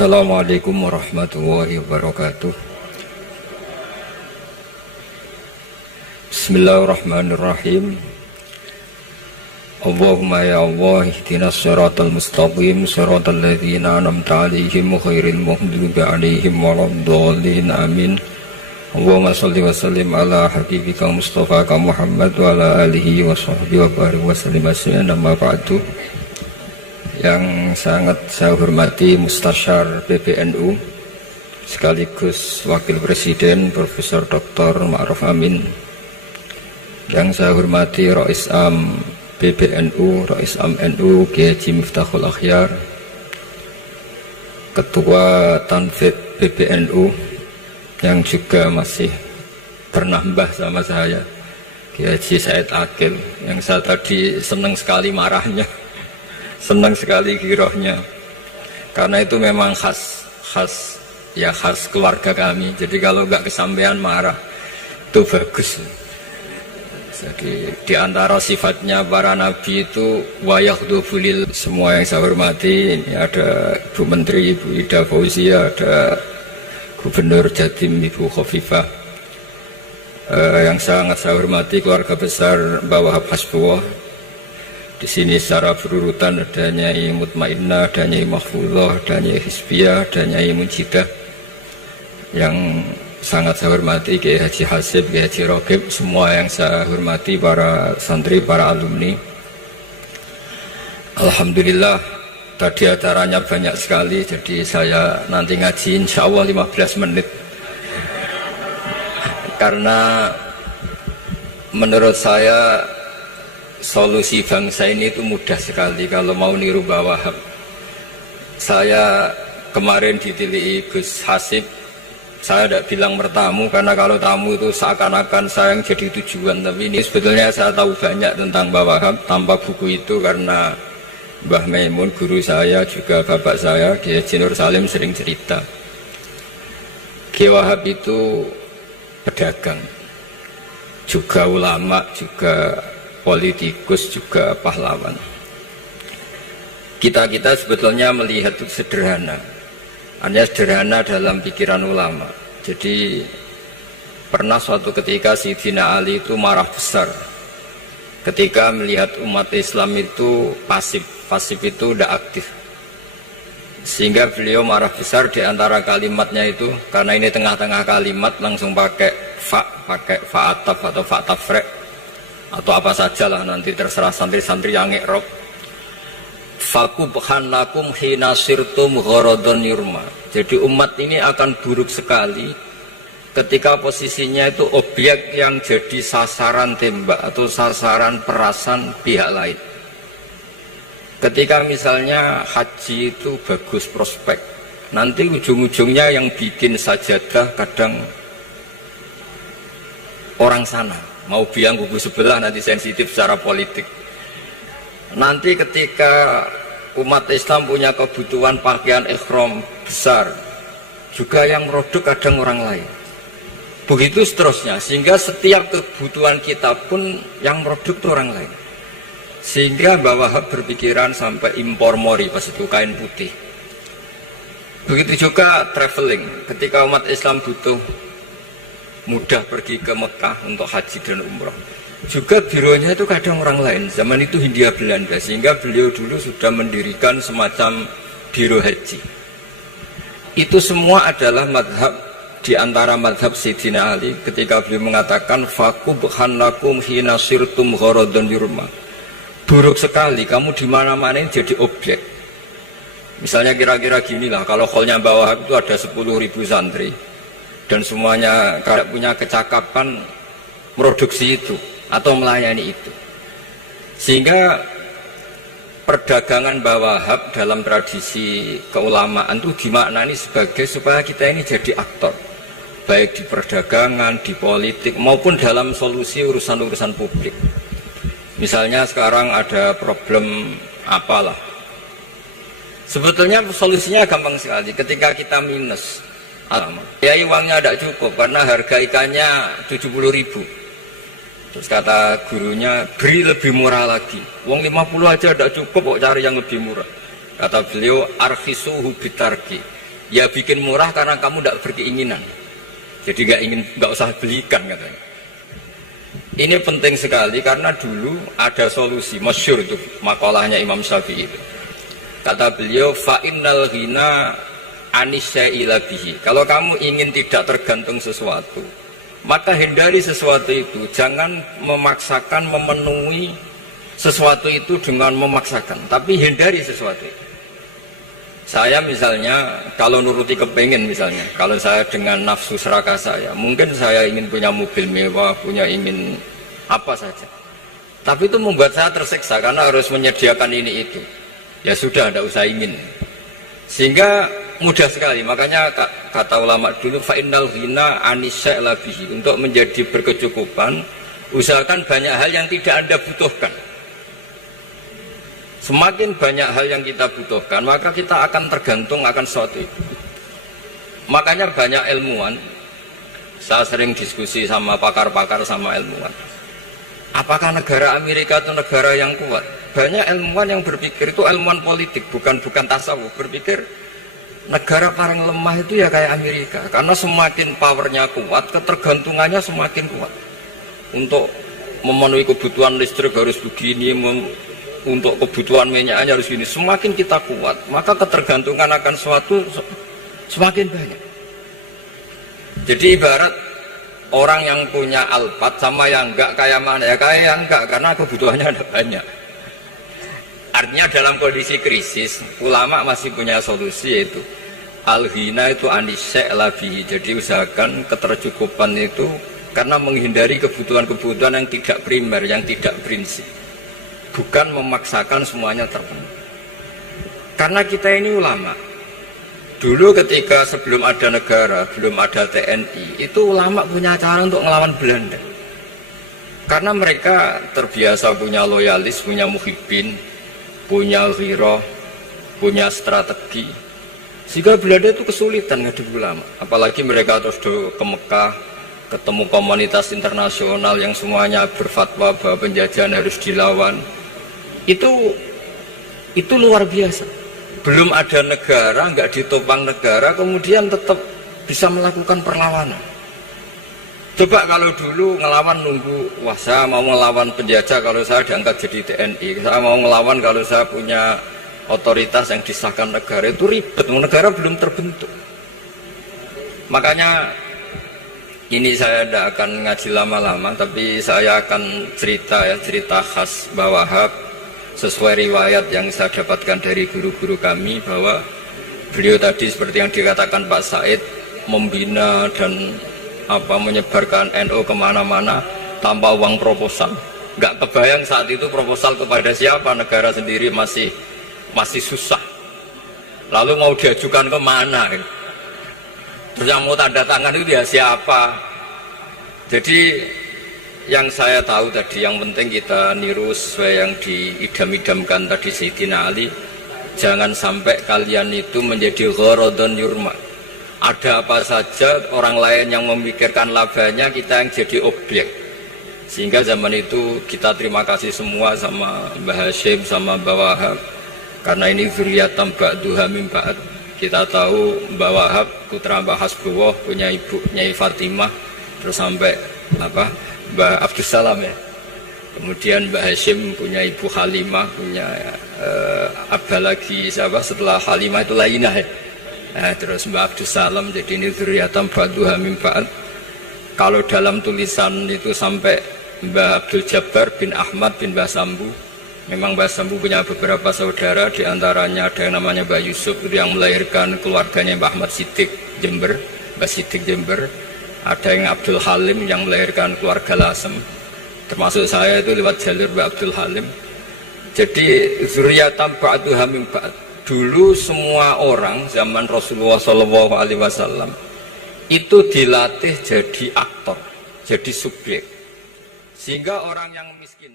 Assalamualaikum warahmatullahi wabarakatuh. Bismillahirrahmanirrahim. Allahumma ya Allah ihdinas siratal mustaqim siratal ladzina an'amta 'alaihim ghairil maghdubi 'alaihim waladdallin amin. Allahumma shalli wa sallim ala habibika Mustafa Muhammad wa ala alihi wa sahbihi wa barik wa sallim amma ba'du. Yang sangat saya hormati Mustasyar PBNU sekaligus Wakil Presiden Profesor Dr. Ma'ruf Amin, yang saya hormati Rais Am PBNU, Rais Am NU Kiai Haji Miftahul Akhyar, Ketua Tanfid PBNU yang juga masih bernambah sama saya, Kiai Haji Said Akil, yang saya tadi senang sekali marahnya, senang sekali girohnya, karena itu memang khas keluarga kami. Jadi kalau nggak kesampaian marah itu bagus. Jadi diantara sifatnya para nabi itu wayakhdufulil. Semua yang saya hormati, ini ada Ibu Menteri Ibu Ida Fauzia, ada Gubernur Jatim Ibu Khofifah, yang sangat saya hormati keluarga besar Mbak Wahab Hasbullah. Di sini secara berurutan ada Nyai Mutmainnah, ada Nyai Mahfuzah, ada Nyai Hizbiyah, ada Nyai Munjidah. Yang sangat saya hormati Kiai Haji Hasib, Kiai Haji Rogib, semua yang saya hormati, para santri, para alumni. Alhamdulillah tadi acaranya banyak sekali, jadi saya nanti ngaji insya Allah 15 menit. Karena menurut saya solusi bangsa ini itu mudah sekali kalau mau niru Mbah Wahab. Saya kemarin ditilihi Gus Hasib, saya tidak bilang bertamu, karena kalau tamu itu seakan-akan saya yang jadi tujuan. Tapi ini sebetulnya saya tahu banyak tentang Mbah Wahab tanpa buku itu, karena Mbah Maimun guru saya, juga bapak saya Kiai Haji Nur Salim sering cerita. Kiai Wahab itu pedagang, juga ulama, juga politikus, juga pahlawan. Kita sebetulnya melihat itu sederhana, hanya sederhana dalam pikiran ulama. Jadi pernah suatu ketika Sayyidina Ali itu marah besar ketika melihat umat Islam itu pasif itu tidak aktif, sehingga beliau marah besar. Di antara kalimatnya itu, karena ini tengah-tengah kalimat, langsung pakai fa'ataf atau fa'tafrek atau apa sajalah, nanti terserah santri-santri yang nge'rob. Fakubhan lakum hina sirtum ghorodon yurma. Jadi umat ini akan buruk sekali ketika posisinya itu objek yang jadi sasaran tembak atau sasaran perasan pihak lain. Ketika misalnya haji itu bagus prospek, nanti ujung-ujungnya yang bikin sajadah kadang orang sana, mau biang kubu sebelah, nanti sensitif secara politik. Nanti ketika umat Islam punya kebutuhan pakaian ihram besar, juga yang produk kadang orang lain. Begitu seterusnya, sehingga setiap kebutuhan kita pun yang produk itu orang lain. Sehingga Mbah Wahab berpikiran sampai impor mori, pas itu kain putih. Begitu juga traveling, ketika umat Islam butuh mudah pergi ke Mekah untuk haji dan umroh, juga bironya itu kadang orang lain. Zaman itu Hindia Belanda, sehingga beliau dulu sudah mendirikan semacam biro haji. Itu semua adalah madhab, di antara madhab Sayyidina Ali ketika beliau mengatakan fakubhan lakum hina sirtum ghorodon yurma. Buruk sekali kamu di mana-mana ini jadi objek. Misalnya kira-kira gini lah, kalau hallnya Mbah Wahab itu ada 10.000 santri dan semuanya kalau punya kecakapan produksi itu atau melayani itu, sehingga perdagangan Mbah Wahab dalam tradisi keulamaan itu dimaknani sebagai supaya kita ini jadi aktor, baik di perdagangan, di politik, maupun dalam solusi urusan-urusan publik. Misalnya sekarang ada problem apalah, sebetulnya solusinya gampang sekali. Ketika kita minus, ya uangnya tidak cukup karena harga ikannya 70.000. Terus kata gurunya, beri lebih murah lagi. Uang 50 aja tidak cukup, kok cari yang lebih murah. Kata beliau, arkhisuhu bitarki. Ya bikin murah karena kamu tidak berkeinginan. Jadi nggak usah belikan katanya. Ini penting sekali karena dulu ada solusi masyhur itu makalahnya Imam Syafi'i itu. Kata beliau fa innal ghina anisya'ila bihi. Kalau kamu ingin tidak tergantung sesuatu, maka hindari sesuatu itu. Jangan memaksakan memenuhi sesuatu itu dengan memaksakan, tapi hindari sesuatu itu. Saya misalnya kalau nuruti kepengen misalnya, kalau saya dengan nafsu serakah saya, mungkin saya ingin punya mobil mewah, ingin apa saja. Tapi itu membuat saya tersiksa karena harus menyediakan ini itu. Ya sudah, tidak usah ingin. Sehingga mudah sekali. Makanya kata ulama dulu, fa innal ghina anisya'la bihi. Untuk menjadi berkecukupan, usahakan banyak hal yang tidak Anda butuhkan. Semakin banyak hal yang kita butuhkan, maka kita akan tergantung akan sesuatu itu. Makanya banyak ilmuwan, saya sering diskusi sama pakar-pakar sama ilmuwan. Apakah negara Amerika itu negara yang kuat? Banyak ilmuwan yang berpikir itu ilmuwan politik, bukan tasawuf. Berpikir negara paling lemah itu ya kayak Amerika, karena semakin powernya kuat, ketergantungannya semakin kuat. Untuk memenuhi kebutuhan listrik harus begini, untuk kebutuhan minyaknya harus gini. Semakin kita kuat, maka ketergantungan akan suatu semakin banyak. Jadi ibarat orang yang punya Alphard sama yang enggak, kayak mana ya? Kayak yang enggak, karena kebutuhannya ada banyak. Artinya dalam kondisi krisis, ulama masih punya solusi, yaitu al-ghina itu anisya'la bihi. Jadi usahakan ketercukupan itu karena menghindari kebutuhan-kebutuhan yang tidak primer, yang tidak prinsip. Bukan memaksakan semuanya terpenuhi. Karena kita ini ulama. Dulu ketika sebelum ada negara, belum ada TNI, itu ulama punya cara untuk ngelawan Belanda. Karena mereka terbiasa punya loyalis, punya muhibbin, punya ghirah, punya strategi. Sehingga Belanda itu kesulitan ngadep ulama. Apalagi mereka terus ke Mekah, ketemu komunitas internasional yang semuanya berfatwa bahwa penjajahan harus dilawan. Itu luar biasa. Belum ada negara, nggak ditopang negara, kemudian tetap bisa melakukan perlawanan. Coba kalau dulu ngelawan nunggu, wah saya mau ngelawan penjajah kalau saya diangkat jadi TNI, saya mau ngelawan kalau saya punya otoritas yang disahkan negara, itu ribet, negara belum terbentuk. Makanya ini saya tidak akan ngaji lama-lama, tapi saya akan cerita khas Mbah Wahab sesuai riwayat yang saya dapatkan dari guru-guru kami, bahwa beliau tadi seperti yang dikatakan Pak Said, membina dan menyebarkan NU kemana-mana tanpa uang proposal. Nggak kebayang saat itu proposal kepada siapa, negara sendiri masih susah. Lalu mau diajukan kemana? Terus yang mau tanda tangan itu ya siapa? Jadi yang saya tahu tadi, yang penting kita niru sesuai yang diidam-idamkan tadi Sayyidina Ali. Jangan sampai kalian itu menjadi gharadun yurma. Ada apa saja orang lain yang memikirkan labanya, kita yang jadi objek. Sehingga zaman itu kita terima kasih semua sama Mbah Hashim, sama Mbah Wahab, karena ini zuriyatan ba'duha min ba'd. Kita tahu Mbah Wahab putra Mbah Hasbullah, punya ibu Nyai Fatimah, terus sampai Mbah Abdus Salam ya. Kemudian Mbah Hashim punya ibu Halimah, punya Abba lagi setelah Halimah itu Lainah ya. Terus Mbah Abdus Salam, jadi ini zuriyatan ba'duha min ba'd. Kalau dalam tulisan itu sampai Mbah Abdul Jabbar bin Ahmad bin Mbah Sambu. Memang Mbah Sambu punya beberapa saudara, diantaranya ada yang namanya Mbah Yusuf yang melahirkan keluarganya Mbah Ahmad Siddiq Jember, Mbah Siddiq Jember. Ada yang Abdul Halim yang melahirkan keluarga Lasem, termasuk saya itu lewat jalur Mbah Abdul Halim. Jadi zuriyatan ba'duha min ba'd. Dulu semua orang zaman Rasulullah SAW itu dilatih jadi aktor, jadi subjek. Sehingga orang yang miskin